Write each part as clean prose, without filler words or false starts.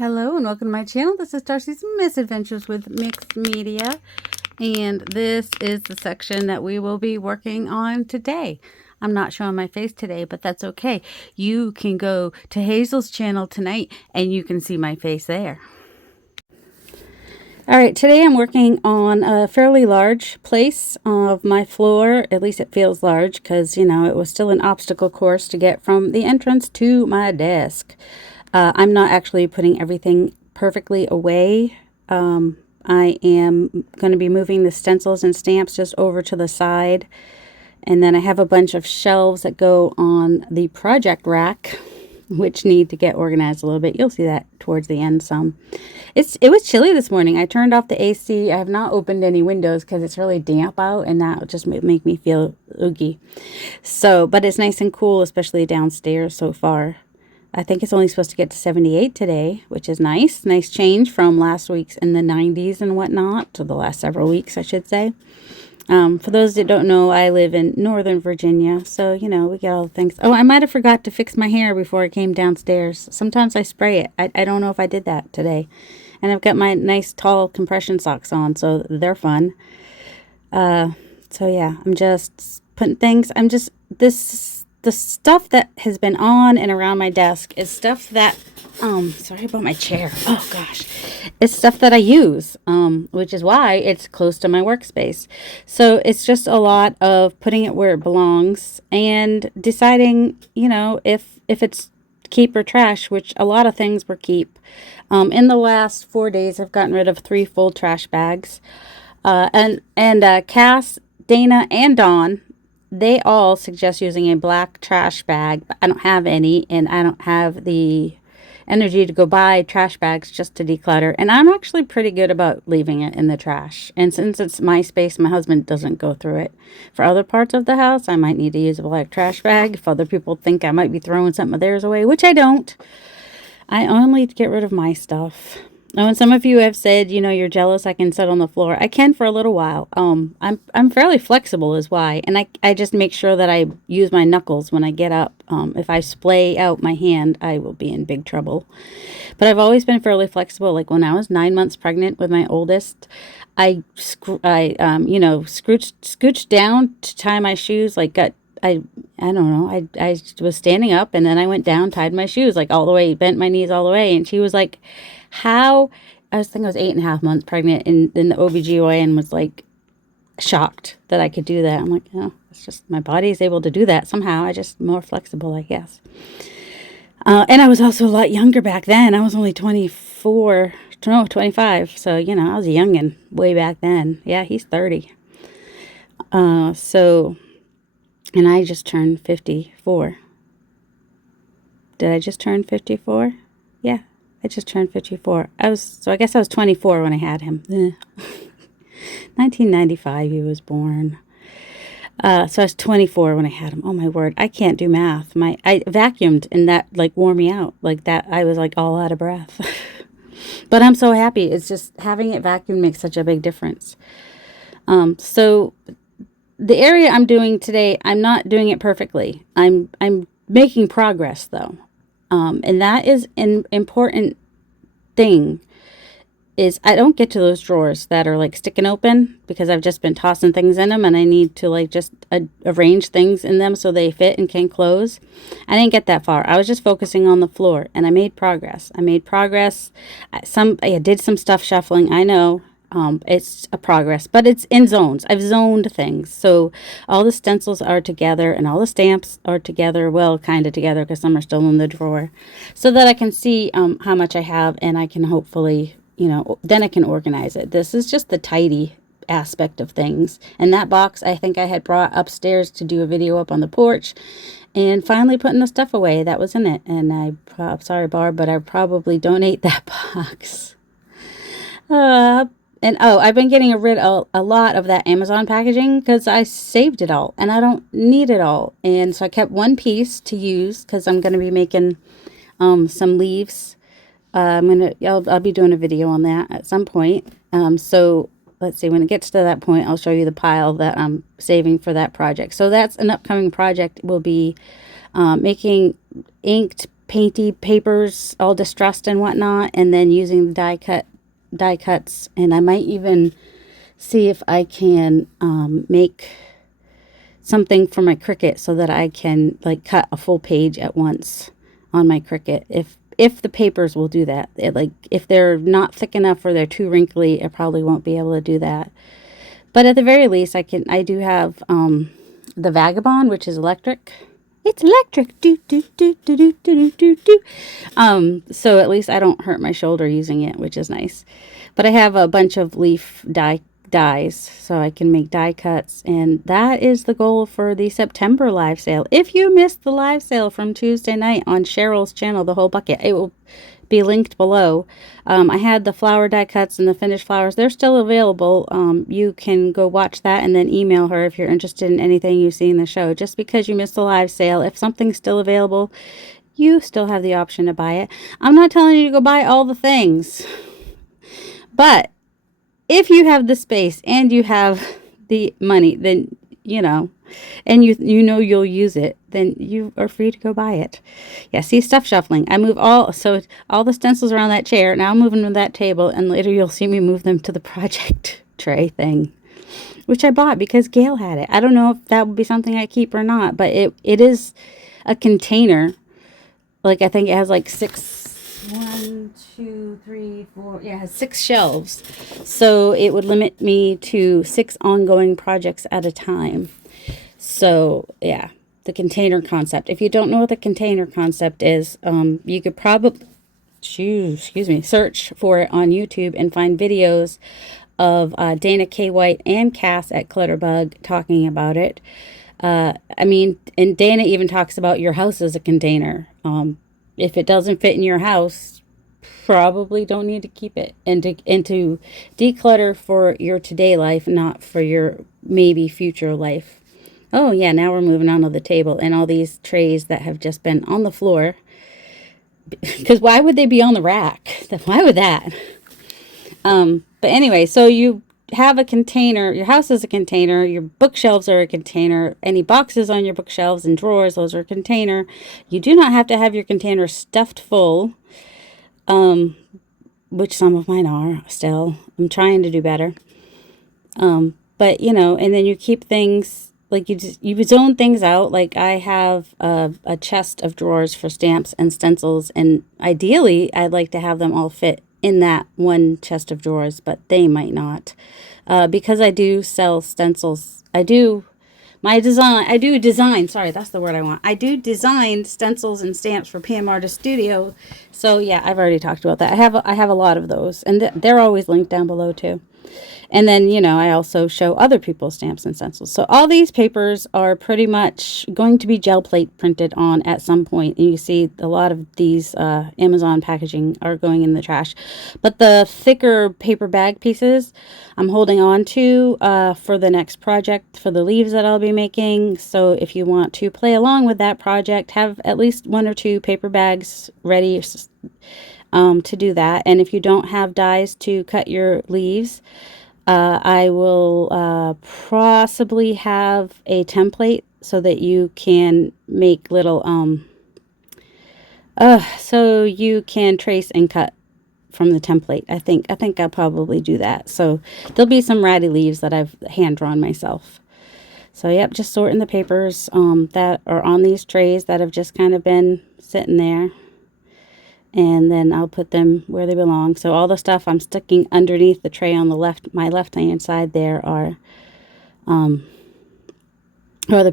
Hello and welcome to my channel. This is Darcy's Misadventures with Mixed Media, and this is the section that we will be working on today. I'm not showing my face today, but that's okay. You can go to Hazel's channel tonight and you can see my face there. All right, today I'm working on a fairly large place of my floor. At least it feels large because, you know, it was still an obstacle course to get from the entrance to my desk. I'm not actually putting everything perfectly away. I am going to be moving the stencils and stamps just over to the side. And then I have a bunch of shelves that go on the project rack, which need to get organized a little bit. You'll see that towards the end some. It was chilly this morning. I turned off the AC. I have not opened any windows because it's really damp out, and that just make me feel oogie. So, but it's nice and cool, especially downstairs so far. I think it's only supposed to get to 78 today, which is nice. Nice change from last week's in the 90s and whatnot, to the last several weeks, I should say. For those that don't know, I live in Northern Virginia, so, you know, we get all the things. Oh, I might have forgot to fix my hair before I came downstairs. Sometimes I spray it. I don't know if I did that today. And I've got my nice tall compression socks on, so they're fun. So, yeah, I'm just putting things. The stuff that has been on and around my desk is stuff that, sorry about my chair. Oh gosh. It's stuff that I use, which is why it's close to my workspace. So it's just a lot of putting it where it belongs and deciding, you know, if it's keep or trash, which a lot of things were keep. In the last 4 days, I've gotten rid of 3 full trash bags. And Cass, Dana, and Dawn, they all suggest using a black trash bag, but I don't have any, and I don't have the energy to go buy trash bags just to declutter. And I'm actually pretty good about leaving it in the trash. And since it's my space, my husband doesn't go through it. For other parts of the house, I might need to use a black trash bag if other people think I might be throwing something of theirs away, which I don't. I only get rid of my stuff. Oh, and some of you have said, you know, you're jealous I can sit on the floor. I can for a little while. I'm fairly flexible is why. And I just make sure that I use my knuckles when I get up. If I splay out my hand, I will be in big trouble. But I've always been fairly flexible. Like when I was 9 months pregnant with my oldest, I scooched down to tie my shoes, like I don't know. I was standing up and then I went down, tied my shoes like all the way, bent my knees all the way. And she was like, how? I was 8.5 months pregnant, and then the OBGYN was like shocked that I could do that. I'm like, oh, it's just my body is able to do that somehow. I just more flexible, I guess. And I was also a lot younger back then. I was only 25. So, you know, I was a youngin' way back then. Yeah, he's 30. And I just turned 54. Did I just turn 54? Yeah, I just turned 54. I guess I was 24 when I had him. 1995 he was born. So I was 24 when I had him. Oh my word, I can't do math. I vacuumed and that like wore me out. Like that, I was like all out of breath. But I'm so happy. It's just having it vacuumed makes such a big difference. So the area I'm doing today, I'm not doing it perfectly. I'm making progress though. And that is an important thing, is I don't get to those drawers that are like sticking open because I've just been tossing things in them and I need to like just arrange things in them so they fit and can close. I didn't get that far. I was just focusing on the floor and I made progress. I did some stuff shuffling. I know. It's a progress, but it's in zones. I've zoned things. So all the stencils are together and all the stamps are together. Well, kind of together because some are still in the drawer, so that I can see how much I have and I can hopefully, you know, then I can organize it. This is just the tidy aspect of things. And that box I think I had brought upstairs to do a video up on the porch, and finally putting the stuff away that was in it. And I'm sorry, Barb, but I probably donate that box. And I've been getting rid of a lot of that Amazon packaging because I saved it all and I don't need it all. And so I kept one piece to use because I'm going to be making some leaves. I'll be doing a video on that at some point. So let's see, when it gets to that point, I'll show you the pile that I'm saving for that project. So that's an upcoming project. Will be making inked painty papers all distressed and whatnot, and then using the die cuts. And I might even see if I can make something for my Cricut so that I can like cut a full page at once on my Cricut, if the papers will do that. Like if they're not thick enough or they're too wrinkly, I probably won't be able to do that. But at the very least, I do have the Vagabond, which is electric. It's electric. Do do do do do do do do. So at least I don't hurt my shoulder using it, which is nice. But I have a bunch of leaf dies, so I can make die cuts, and that is the goal for the September live sale. If you missed the live sale from Tuesday night on Sharyl's channel, The Whole Bucket, it will be linked below. I had the flower die cuts and the finished flowers. They're still available. You can go watch that and then email her if you're interested in anything you see in the show. Just because you missed the live sale, if something's still available, you still have the option to buy it. I'm not telling you to go buy all the things, but if you have the space and you have the money, then, and you know you'll use it, then you are free to go buy it. Yeah, see, stuff shuffling. I move all the stencils around that chair. Now I'm moving to that table, and later you'll see me move them to the project tray thing, which I bought because Gail had it. I don't know if that would be something I keep or not, but it is a container. Like, I think it has like 6 shelves. So it would limit me to 6 ongoing projects at a time. So yeah, the container concept. If you don't know what the container concept is, you could probably search for it on YouTube and find videos of Dana K. White and Cass at Clutterbug talking about it. And Dana even talks about your house as a container. If it doesn't fit in your house, probably don't need to keep it, and to declutter for your today life, not for your maybe future life. Oh yeah, now we're moving on to the table and all these trays that have just been on the floor. Because why would they be on the rack? Why would that? But anyway, so you have a container. Your house is a container. Your bookshelves are a container. Any boxes on your bookshelves and drawers, those are a container. You do not have to have your container stuffed full, which some of mine are still. I'm trying to do better. But and then you keep things, like you zone things out. Like I have a chest of drawers for stamps and stencils, and ideally I'd like to have them all fit in that one chest of drawers, but they might not, because I do sell stencils. I do design, sorry, that's the word I want. I do design stencils and stamps for PM Artist Studio. So yeah, I've already talked about that. I have a lot of those, and they're always linked down below too. And then, I also show other people's stamps and stencils. So all these papers are pretty much going to be gel plate printed on at some point. And you see a lot of these Amazon packaging are going in the trash. But the thicker paper bag pieces I'm holding on to for the next project, for the leaves that I'll be making. So if you want to play along with that project, have at least 1 or 2 paper bags ready to do that. And if you don't have dies to cut your leaves, I will possibly have a template so that you can make little, so you can trace and cut from the template. I think I'll probably do that. So there'll be some ratty leaves that I've hand drawn myself. So yep, just sorting the papers that are on these trays that have just kind of been sitting there. And then I'll put them where they belong. So all the stuff I'm sticking underneath the tray on my left-hand side there are the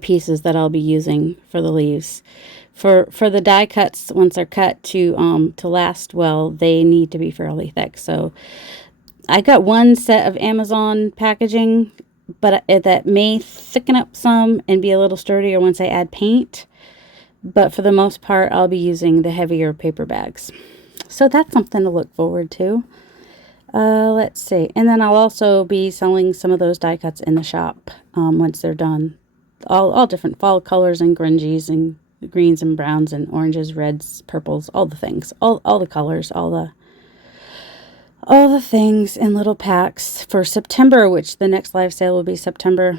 pieces that I'll be using for the leaves. For the die cuts, once they're cut to last well, they need to be fairly thick. So I got one set of Amazon packaging, but that may thicken up some and be a little sturdier once I add paint. But for the most part, I'll be using the heavier paper bags. So that's something to look forward to. Let's see. And then I'll also be selling some of those die cuts in the shop once they're done. All different fall colors and grungies and greens and browns and oranges, reds, purples, all the things. All the colors, all the things in little packs for September, which the next live sale will be September.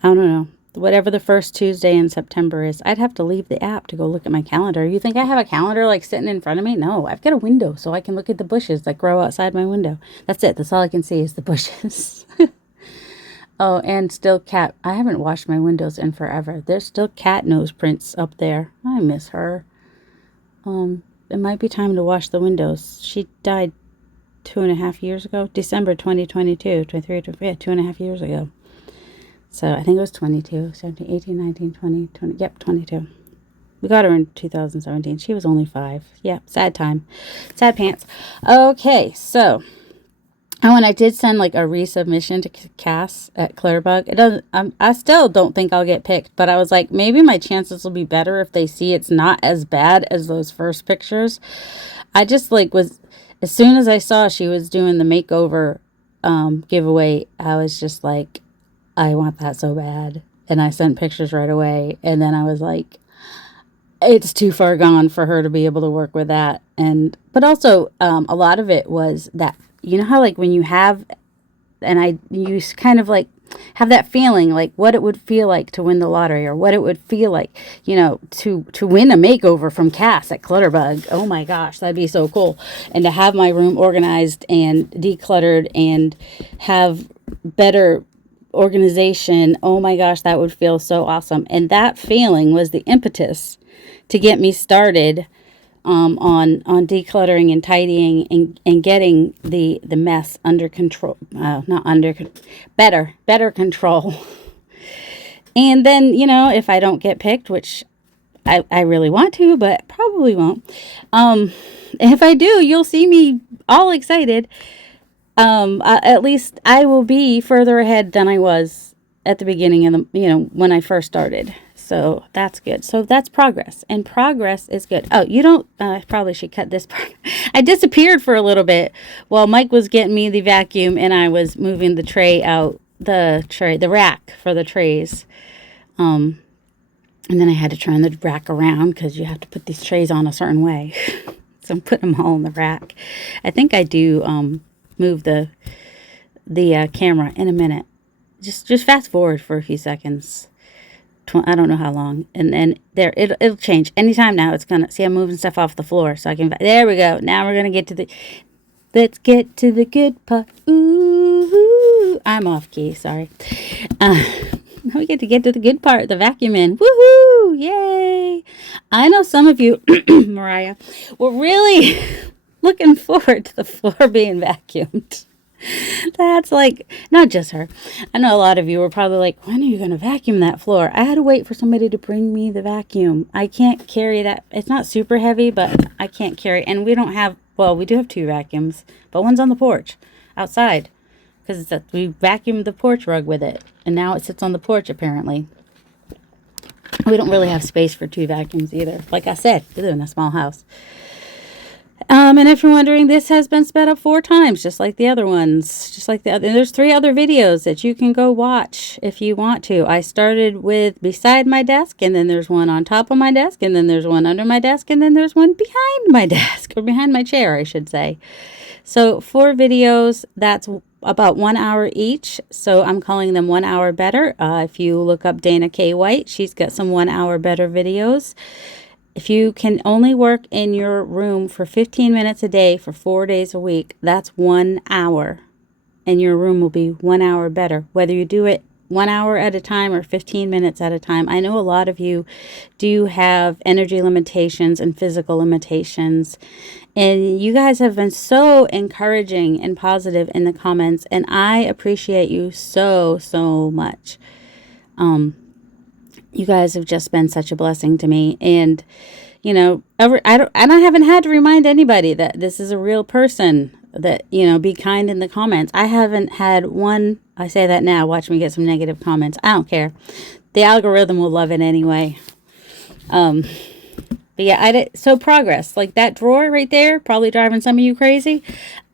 I don't know. whatever the first Tuesday in September is. I'd have to leave the app to go look at my calendar. You think I have a calendar like sitting in front of me? No, I've got a window so I can look at the bushes that grow outside my window. That's it. That's all I can see is the bushes. Oh, and still cat. I haven't washed my windows in forever. There's still cat nose prints up there. I miss her. It might be time to wash the windows. She died 2.5 years ago. December 2022. 23, yeah, 2.5 years ago. So I think it was 22, 17, 18, 19, 20, 20. Yep, 22. We got her in 2017. She was only 5. Yeah, sad time. Sad pants. Okay, so... Oh, and I did send like a resubmission to Cass at Clutterbug. It doesn't. I still don't think I'll get picked, but I was like, maybe my chances will be better if they see it's not as bad as those first pictures. I just like was, as soon as I saw she was doing the makeover giveaway, I was just like, I want that so bad, and I sent pictures right away. And then I was like, it's too far gone for her to be able to work with that. And but also a lot of it was that. You know how like when you have, and you kind of like have that feeling like what it would feel like to win the lottery, or what it would feel like, to win a makeover from Cass at Clutterbug. Oh my gosh, that'd be so cool. And to have my room organized and decluttered and have better organization. Oh my gosh, that would feel so awesome. And that feeling was the impetus to get me started on decluttering and tidying and getting the mess under control, not under, better control. And then, if I don't get picked, which I really want to, but probably won't. If I do, you'll see me all excited. At least I will be further ahead than I was at the beginning of when I first started. So that's good. So that's progress, and progress is good. Oh, you don't, I probably should cut this part. I disappeared for a little bit while Mike was getting me the vacuum and I was moving the tray out, the rack for the trays. And then I had to turn the rack around because you have to put these trays on a certain way. So I'm putting them all in the rack. I think I do, move the camera in a minute. Just fast forward for a few seconds. I don't know how long, and then there it'll change anytime now. It's gonna see I'm moving stuff off the floor, so I can. There we go. Now we're gonna get to the. Let's get to the good part. Ooh, I'm off key. Sorry. Now we get to the good part. The vacuuming. Woohoo! Yay! I know some of you, Mariah, were really looking forward to the floor being vacuumed. That's like, not just her. I know a lot of you were probably like, when are you going to vacuum that floor? I had to wait for somebody to bring me the vacuum. I can't carry that. It's not super heavy, but I can't carry. And we don't have, well, we do have 2 vacuums, but one's on the porch outside because we vacuumed the porch rug with it. And now it sits on the porch, apparently. We don't really have space for 2 vacuums either. Like I said, we live in a small house. And if you're wondering, this has been sped up 4 times, just like the other ones. Just like the other. There's 3 other videos that you can go watch if you want to. I started with beside my desk, and then there's one on top of my desk, and then there's one under my desk, and then there's one behind my desk, or behind my chair, I should say. So 4 videos, that's about 1 hour each. So I'm calling them 1 hour better. If you look up Dana K. White, she's got some 1 hour better videos. If you can only work in your room for 15 minutes a day for 4 days a week, that's 1 hour. And your room will be 1 hour better. Whether you do it 1 hour at a time or 15 minutes at a time. I know a lot of you do have energy limitations and physical limitations. And you guys have been so encouraging and positive in the comments. And I appreciate you so, so much. You guys have just been such a blessing to me. And, I haven't had to remind anybody that this is a real person, that, be kind in the comments. I haven't had one, I say that now, watch me get some negative comments. I don't care. The algorithm will love it anyway. But yeah, so progress, like that drawer right there, probably driving some of you crazy.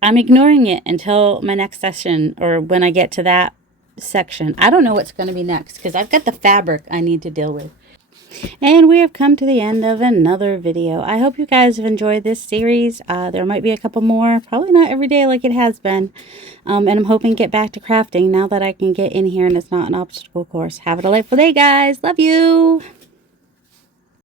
I'm ignoring it until my next session, or when I get to that section. I don't know what's going to be next because I've got the fabric I need to deal with. And we have come to the end of another video. I hope you guys have enjoyed this series. There might be a couple more, probably not every day like it has been. And I'm hoping to get back to crafting now that I can get in here and it's not an obstacle course. Have a delightful day, guys. Love you.